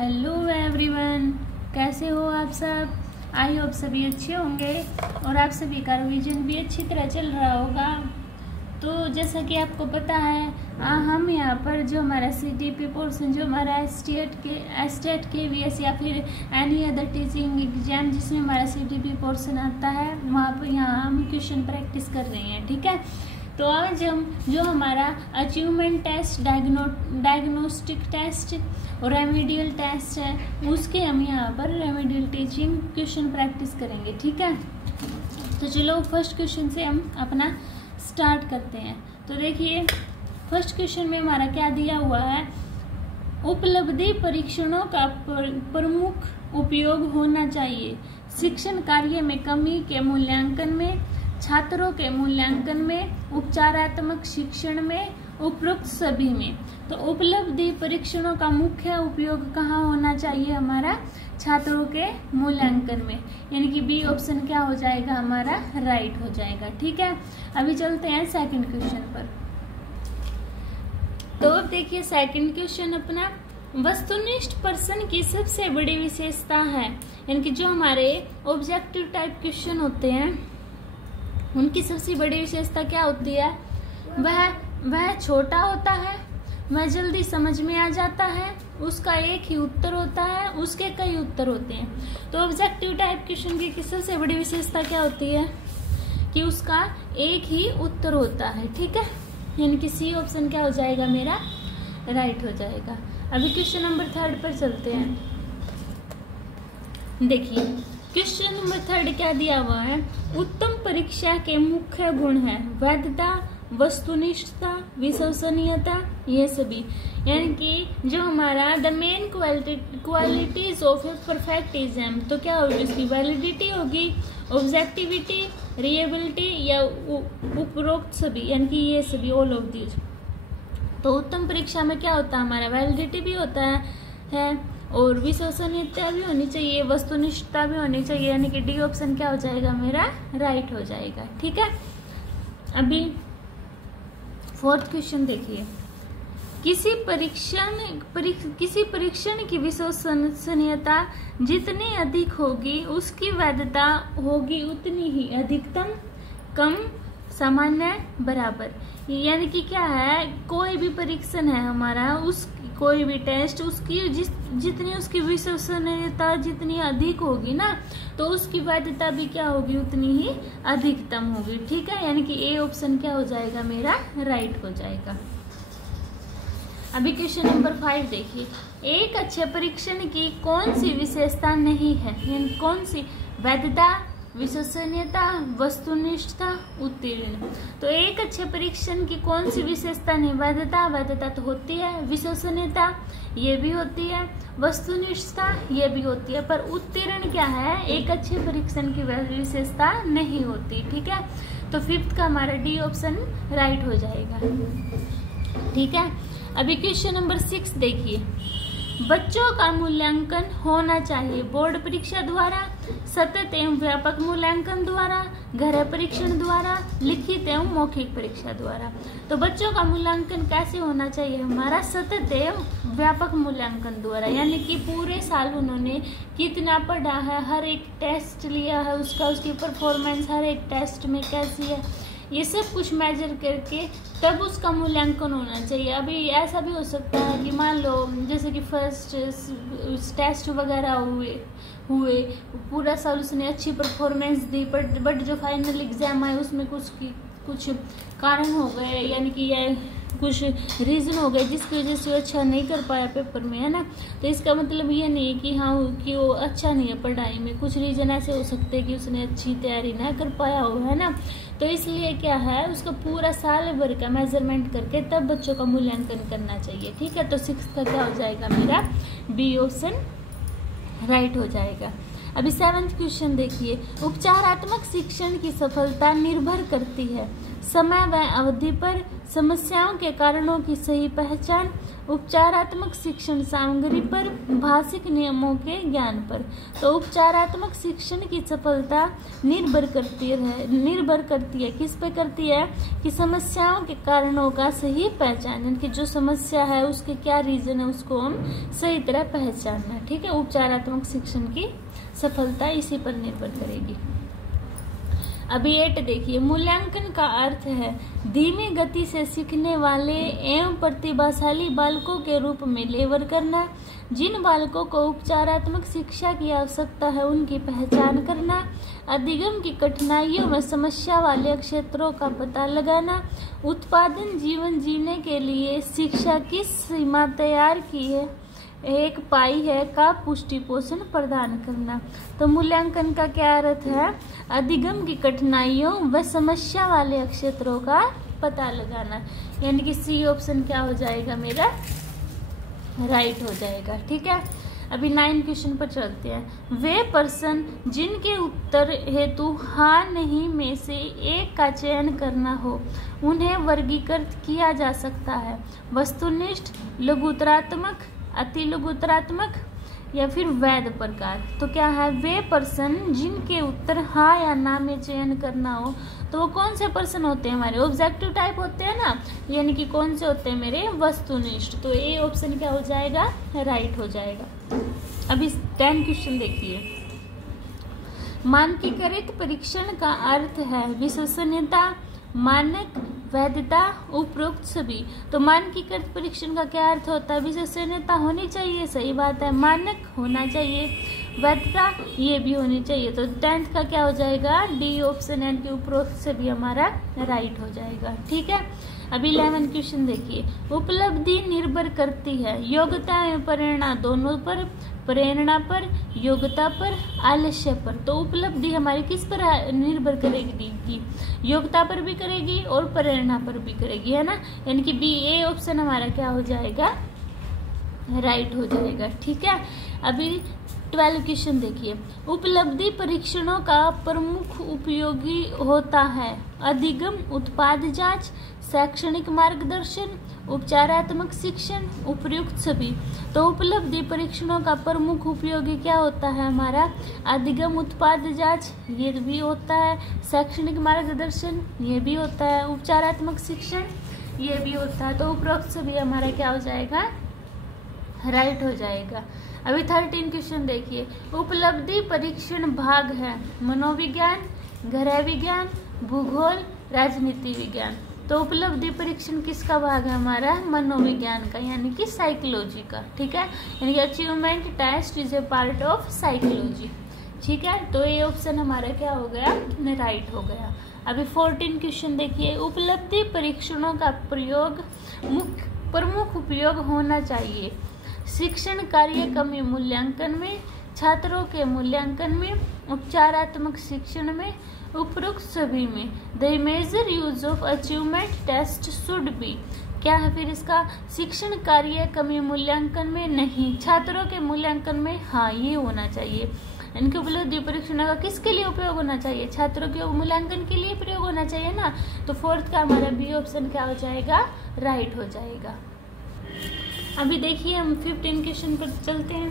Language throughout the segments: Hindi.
हेलो एवरीवन, कैसे हो आप सब। आई होप सभी अच्छे होंगे और आप सभी का रिवीजन भी अच्छी तरह चल रहा होगा। तो जैसा कि आपको पता है हम यहाँ पर जो हमारा CTP पोर्शन, जो हमारा एस्टेट KVS या फिर एनी अदर टीचिंग एग्जाम जिसमें हमारा CTP पोर्शन आता है, वहाँ पर यहाँ हम क्वेश्चन प्रैक्टिस कर रहे हैं। ठीक है, तो आज हम जो हमारा अचीवमेंट टेस्ट, डायग्नोस्टिक टेस्ट और रेमेडियल टेस्ट है, उसके हम यहाँ पर रेमेडियल टीचिंग क्वेश्चन प्रैक्टिस करेंगे। ठीक है, तो चलो फर्स्ट क्वेश्चन से हम अपना स्टार्ट करते हैं। तो देखिए फर्स्ट क्वेश्चन में हमारा क्या दिया हुआ है। उपलब्धि परीक्षणों का प्रमुख उपयोग होना चाहिए शिक्षण कार्य में कमी के मूल्यांकन में, छात्रों के मूल्यांकन में, उपचारात्मक शिक्षण में, उपरोक्त सभी में। तो उपलब्धि परीक्षणों का मुख्य उपयोग कहाँ होना चाहिए हमारा? छात्रों के मूल्यांकन में, यानी कि बी ऑप्शन क्या हो जाएगा हमारा? राइट हो जाएगा। ठीक है, अभी चलते हैं सेकंड क्वेश्चन पर। तो अब देखिए सेकंड क्वेश्चन अपना, वस्तुनिष्ठ पर्सन की सबसे बड़ी विशेषता है, यानी कि जो हमारे ऑब्जेक्टिव टाइप क्वेश्चन होते हैं उनकी सबसे बड़ी विशेषता क्या होती है? वह छोटा होता है, वह जल्दी समझ में आ जाता है, उसका एक ही उत्तर होता है, उसके कई उत्तर होते हैं। तो ऑब्जेक्टिव टाइप क्वेश्चन की सबसे बड़ी विशेषता क्या होती है? कि उसका एक ही उत्तर होता है। ठीक है, यानी कि सी ऑप्शन क्या हो जाएगा मेरा? राइट हो जाएगा। अभी क्वेश्चन नंबर 3 पर चलते हैं। देखिए क्वेश्चन नंबर 3 क्या दिया हुआ है? उत्तम परीक्षा के मुख्य गुण है वैधता, वस्तुनिष्ठता, विश्वसनीयता, ये सभी, यानी कि जो हमारा the main qualities of a perfect exam, तो क्या होगी? उसकी वैलिडिटी होगी, ऑब्जेक्टिविटी, रिएबिलिटी या उपरोक्त सभी, यानी कि ये सभी, ऑल ऑफ दीज। तो उत्तम परीक्षा में क्या होता है हमारा? वैलिडिटी भी होता है और विश्वसनीयता भी होनी चाहिए, वस्तुनिष्ठता भी होनी चाहिए, यानी कि डी ऑप्शन क्या हो जाएगा मेरा? राइट हो जाएगा। ठीक है, अभी फोर्थ क्वेश्चन देखिए, किसी परीक्षण की विश्वसनीयता जितनी अधिक होगी उसकी वैधता होगी उतनी ही अधिकतम, कम, सामान्य, बराबर। यानी कि क्या है, कोई भी परीक्षण है हमारा, उस कोई भी टेस्ट, उसकी जितनी उसकी विश्वसनीयता जितनी अधिक होगी ना, तो उसकी वैधता भी क्या होगी? उतनी ही अधिकतम होगी। ठीक है, यानी कि ए ऑप्शन क्या हो जाएगा मेरा? राइट हो जाएगा। अभी क्वेश्चन नंबर 5 देखिए, एक अच्छे परीक्षण की कौन सी विशेषता नहीं है? यानी कौन सी? वैधता, विश्वसनीयता, वस्तुनिष्ठता, उत्तीर्ण। तो एक अच्छे परीक्षण की कौन सी विशेषता नहीं? वैधता तो होती है, विश्वसनीयता ये भी होती है, वस्तुनिष्ठता ये भी होती है, पर उत्तीर्ण क्या है? एक अच्छे परीक्षण की विशेषता नहीं होती। ठीक है, तो फिफ्थ का हमारा डी ऑप्शन राइट हो जाएगा। ठीक है, अभी क्वेश्चन नंबर 6 देखिए, बच्चों का मूल्यांकन होना चाहिए बोर्ड परीक्षा द्वारा, सतत एवं व्यापक मूल्यांकन द्वारा, गृह परीक्षण द्वारा, लिखित एवं मौखिक परीक्षा द्वारा। तो बच्चों का मूल्यांकन कैसे होना चाहिए हमारा? सतत एवं व्यापक मूल्यांकन द्वारा, यानी कि पूरे साल उन्होंने कितना पढ़ा है, हर एक टेस्ट लिया है उसका, उसकी परफॉर्मेंस हर एक टेस्ट में कैसी है, ये सब कुछ मेजर करके तब उसका मूल्यांकन होना चाहिए। अभी ऐसा भी हो सकता है कि मान लो जैसे कि फर्स्ट टेस्ट वगैरह हुए पूरा साल उसने अच्छी परफॉर्मेंस दी, बट जो फाइनल एग्जाम आए उसमें कुछ कारण हो गए, यानी कि यह कुछ रीज़न हो गए जिसकी वजह से वो अच्छा नहीं कर पाया पेपर में, है ना। तो इसका मतलब ये नहीं है कि कि वो अच्छा नहीं है पढ़ाई में, कुछ रीज़न ऐसे हो सकते हैं कि उसने अच्छी तैयारी ना कर पाया हो, है ना। तो इसलिए क्या है, उसका पूरा साल भर का मेजरमेंट करके तब बच्चों का मूल्यांकन करना चाहिए। ठीक है, तो 6 का क्या हो जाएगा मेरा? बी ऑप्शन राइट हो जाएगा। अभी 7th क्वेश्चन देखिए, उपचारात्मक शिक्षण की सफलता निर्भर करती है समय व अवधि पर, समस्याओं के कारणों की सही पहचान, उपचारात्मक शिक्षण सामग्री पर, भाषिक नियमों के ज्ञान पर। तो उपचारात्मक शिक्षण की सफलता निर्भर करती है किस पे करती है कि समस्याओं के कारणों का सही पहचान, यानी कि जो समस्या है उसके क्या रीजन है उसको हम सही तरह पहचानना। ठीक है, उपचारात्मक शिक्षण की सफलता इसी पर निर्भर करेगी। अभी 8 देखिए, मूल्यांकन का अर्थ है धीमी गति से सीखने वाले एवं प्रतिभाशाली बालकों के रूप में लेवर करना। जिन बालकों को उपचारात्मक शिक्षा की आवश्यकता है उनकी पहचान करना, अधिगम की कठिनाइयों में समस्या वाले क्षेत्रों का पता लगाना, उत्पादन जीवन जीने के लिए शिक्षा की सीमा तैयार की है एक पाई है का पुष्टि पोषण प्रदान करना। तो मूल्यांकन का क्या अर्थ है, अधिगम की कठिनाइयों व समस्या वाले क्षेत्रों का पता लगाना, यानी कि सी ऑप्शन क्या हो जाएगा मेरा, राइट हो जाएगा। ठीक है, अभी 9 क्वेश्चन पर चलते हैं। वे पर्सन जिनके उत्तर हेतु हाँ नहीं में से एक का चयन करना हो उन्हें वर्गीकृत किया जा सकता है वस्तुनिष्ठ, लघुतरात्मक, अति लघुतरात्मक या फिर वैध प्रकार। तो क्या है, वे पर्सन जिनके उत्तर हाँ या ना में चयन करना हो, तो वो कौन से पर्सन होते हैं हमारे, ऑब्जेक्टिव टाइप होते हैं ना, यानी कि कौन से होते हैं मेरे, वस्तुनिष्ठ। तो ए ऑप्शन क्या हो जाएगा, राइट हो जाएगा। अभी 10 क्वेश्चन देखिए, मानकीकृत परीक्षण का अर्थ है विश्वसनीयता, मानक, वैधता, उपरोक्त सभी। तो मानकीकृत परीक्षण का क्या अर्थ होता है, विश्वसनीयता होनी चाहिए, सही बात है, मानक होना चाहिए, वैधता ये भी होनी चाहिए। तो 10th का क्या हो जाएगा, डी ऑप्शन, यानी कि उपरोक्त सभी हमारा राइट हो जाएगा। ठीक है, अभी 11 क्वेश्चन देखिए, उपलब्धि निर्भर करती है योग्यता एवं प्रेरणा दोनों पर, प्रेरणा पर, योग्यता पर, आलस्य पर। तो उपलब्धि हमारी किस पर निर्भर करेगी, योग्यता पर भी करेगी और प्रेरणा पर भी करेगी, है ना, यानी कि बी ए ऑप्शन हमारा क्या हो जाएगा, राइट हो जाएगा। ठीक है, अभी 12 क्वेश्चन देखिए, उपलब्धि परीक्षणों का प्रमुख उपयोगी होता है अधिगम, उत्पाद जांच, शैक्षणिक मार्गदर्शन, उपचारात्मक शिक्षण, उपयुक्त सभी। तो उपलब्धि परीक्षणों का प्रमुख उपयोगी क्या होता है हमारा, अधिगम, उत्पाद जांच ये भी होता है, शैक्षणिक मार्गदर्शन ये भी होता है, उपचारात्मक शिक्षण ये भी होता है। तो उपरोक्त सभी हमारा क्या हो जाएगा, राइट हो जाएगा। अभी 13 क्वेश्चन देखिए, उपलब्धि परीक्षण भाग है मनोविज्ञान, गृह विज्ञान, भूगोल, राजनीति विज्ञान। तो उपलब्धि परीक्षण किसका भाग है हमारा, मनोविज्ञान का, यानी कि साइकोलॉजी का। ठीक है, यानी कि achievement test is a part of psychology. ठीक है, तो ये ऑप्शन हमारा क्या हो गया, राइट हो गया। अभी 14 क्वेश्चन देखिए, उपलब्धि परीक्षणों का प्रमुख उपयोग होना चाहिए शिक्षण कार्यक्रम में, मूल्यांकन में, छात्रों के मूल्यांकन में, उपचारात्मक शिक्षण में, उपरोक्त सभी में। The major use of achievement test should be, क्या है फिर इसका, शिक्षण कार्यक्रम में, मूल्यांकन में नहीं, छात्रों के मूल्यांकन में हाँ ये होना चाहिए। इनके उपलब्धि परीक्षण का किसके लिए उपयोग होना चाहिए, छात्रों के मूल्यांकन के लिए प्रयोग होना चाहिए ना। तो 4th का हमारा बी ऑप्शन क्या हो जाएगा, राइट हो जाएगा। अभी देखिए हम 15 क्वेश्चन पर चलते हैं,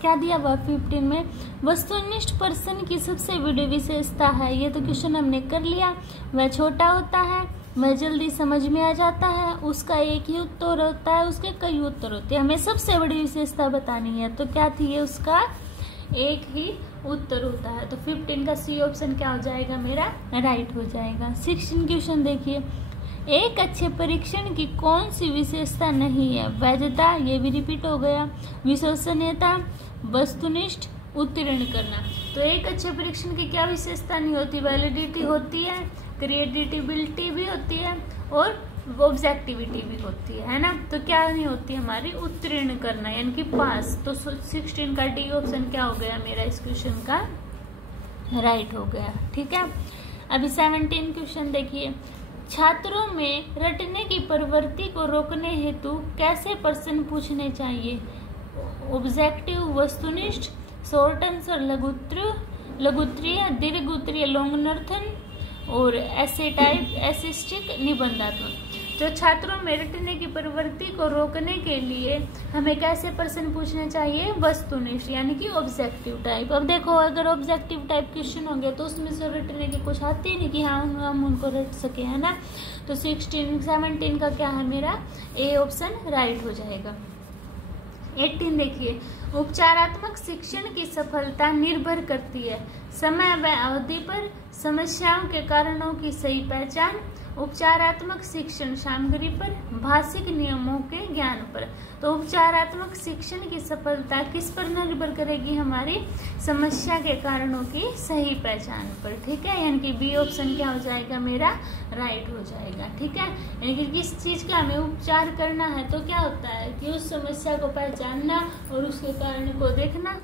क्या दिया हुआ 15 में, वस्तुनिष्ठ पर्सन की सबसे बड़ी विशेषता है, ये तो क्वेश्चन हमने कर लिया, वह छोटा होता है, वह जल्दी समझ में आ जाता है, उसका एक ही उत्तर होता है, उसके कई उत्तर होते हैं, हमें सबसे बड़ी विशेषता बतानी है। तो क्या थी ये, उसका एक ही उत्तर होता है। तो 15 का सी ऑप्शन क्या हो जाएगा मेरा, राइट हो जाएगा। 16 क्वेश्चन देखिए, एक अच्छे परीक्षण की कौन सी विशेषता नहीं है, वैधता ये भी रिपीट हो गया, विश्वसनीयता, वस्तुनिष्ठ, उत्तीर्ण करना। तो एक अच्छे परीक्षण की क्या विशेषता नहीं होती, वैलिडिटी होती है, क्रिएटिविटी भी होती है और ऑब्जेक्टिविटी भी होती है ना। तो क्या नहीं होती हमारी, उत्तीर्ण करना यानी कि पास। तो 16 का डी ऑप्शन क्या हो गया मेरा, इस क्वेश्चन का राइट हो गया। ठीक है, अभी 17 क्वेश्चन देखिए, छात्रों में रटने की प्रवृत्ति को रोकने हेतु कैसे प्रश्न पूछने चाहिए, ऑब्जेक्टिव, वस्तुनिष्ठ, शॉर्ट आंसर लघुत्तरीय, दीर्घ उत्तरीय लॉन्गनर्थन और ऐसे टाइप एसिस्टिक निबंधात्मक। तो छात्रों में रटने की प्रवृत्ति को रोकने के लिए हमें कैसे प्रश्न पूछने चाहिए, वस्तुनिष्ठ यानी कि ऑब्जेक्टिव टाइप। अब देखो अगर ऑब्जेक्टिव टाइप क्वेश्चन होंगे तो उसमें से रटने की कुछ आती नहीं कि हाँ हम उनको रट सके, है ना। तो 17 का क्या है मेरा ए ऑप्शन राइट हो जाएगा। 18 देखिए, उपचारात्मक शिक्षण की सफलता निर्भर करती है समय व अवधि पर, समस्याओं के कारणों की सही पहचान, उपचारात्मक शिक्षण सामग्री पर, भाषिक नियमों के ज्ञान पर। तो उपचारात्मक शिक्षण की सफलता किस पर निर्भर करेगी, हमारी समस्या के कारणों की सही पहचान पर, ठीक है। यानी कि बी ऑप्शन क्या हो जाएगा मेरा राइट हो जाएगा, ठीक है। यानी कि किस चीज का हमें उपचार करना है तो क्या होता है कि उस समस्या को पहचानना और उसके कारण को देखना,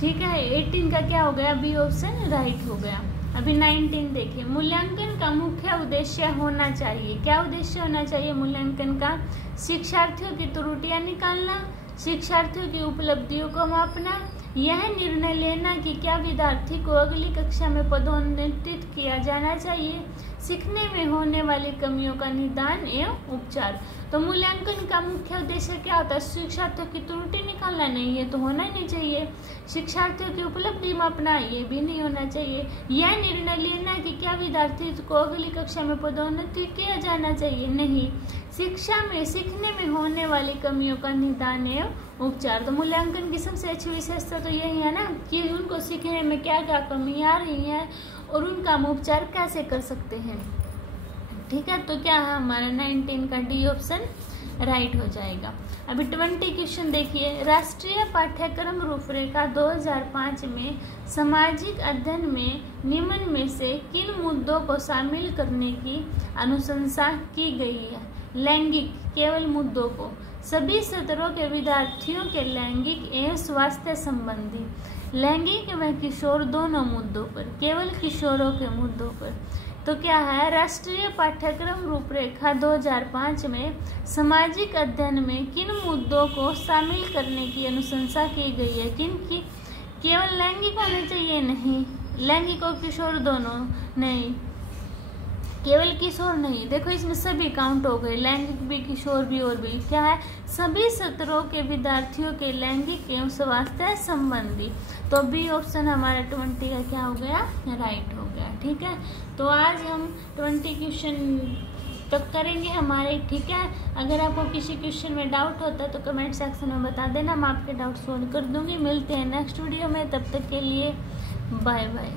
ठीक है। 18 का क्या हो गया, बी ऑप्शन राइट हो गया। अभी 19 देखिए, मूल्यांकन का मुख्य उद्देश्य होना चाहिए, क्या उद्देश्य होना चाहिए मूल्यांकन का, शिक्षार्थियों की त्रुटियां निकालना, शिक्षार्थियों की उपलब्धियों को मापना, यह निर्णय लेना कि क्या विद्यार्थी को अगली कक्षा में पदोन्नत किया जाना चाहिए, सीखने में होने वाली कमियों का निदान एवं उपचार। तो मूल्यांकन का मुख्य उद्देश्य क्या होता है, शिक्षार्थियों की त्रुटि निकालना, नहीं ये तो होना ही नहीं चाहिए। शिक्षार्थियों की उपलब्धि मापना, ये भी नहीं होना चाहिए। यह निर्णय लेना कि क्या विद्यार्थी को अगली कक्षा में पदोन्नति किया जाना चाहिए, नहीं। शिक्षा में सीखने में होने वाली कमियों का निदान एवं उपचार। तो मूल्यांकन की सबसे अच्छी विशेषता तो यही है ना कि उनको सीखने में क्या क्या कमियां आ रही हैं और उनका हम उपचार कैसे कर सकते हैं, ठीक है। तो क्या है हमारा 19 का डी ऑप्शन राइट हो जाएगा। अभी 20 क्वेश्चन देखिए, राष्ट्रीय पाठ्यक्रम रूपरेखा 2005 में सामाजिक अध्ययन में निम्न में से किन मुद्दों को शामिल करने की अनुशंसा की गई है। लैंगिक केवल मुद्दों को, सभी स्तरों के विद्यार्थियों के लैंगिक एवं स्वास्थ्य संबंधी, लैंगिक व किशोर दोनों मुद्दों पर, केवल किशोरों के मुद्दों पर। तो क्या है, राष्ट्रीय पाठ्यक्रम रूपरेखा 2005 में सामाजिक अध्ययन में किन मुद्दों को शामिल करने की अनुशंसा की गई है, किन की, केवल लैंगिक होने चाहिए, नहीं, लैंगिक और किशोर दोनों नहीं, केवल किशोर नहीं, देखो इसमें सभी काउंट हो गए, लैंगिक भी किशोर भी और भी, क्या है सभी स्तरों के विद्यार्थियों के लैंगिक एवं स्वास्थ्य संबंधी। तो बी ऑप्शन हमारा 20 का क्या हो गया राइट हो गया, ठीक है। तो आज हम 20 क्वेश्चन तक करेंगे हमारे, ठीक है। अगर आपको किसी क्वेश्चन में डाउट होता है तो कमेंट सेक्शन में बता देना, मैं आपके डाउट सॉल्व कर दूंगी। मिलते हैं नेक्स्ट वीडियो में, तब तक के लिए बाय बाय।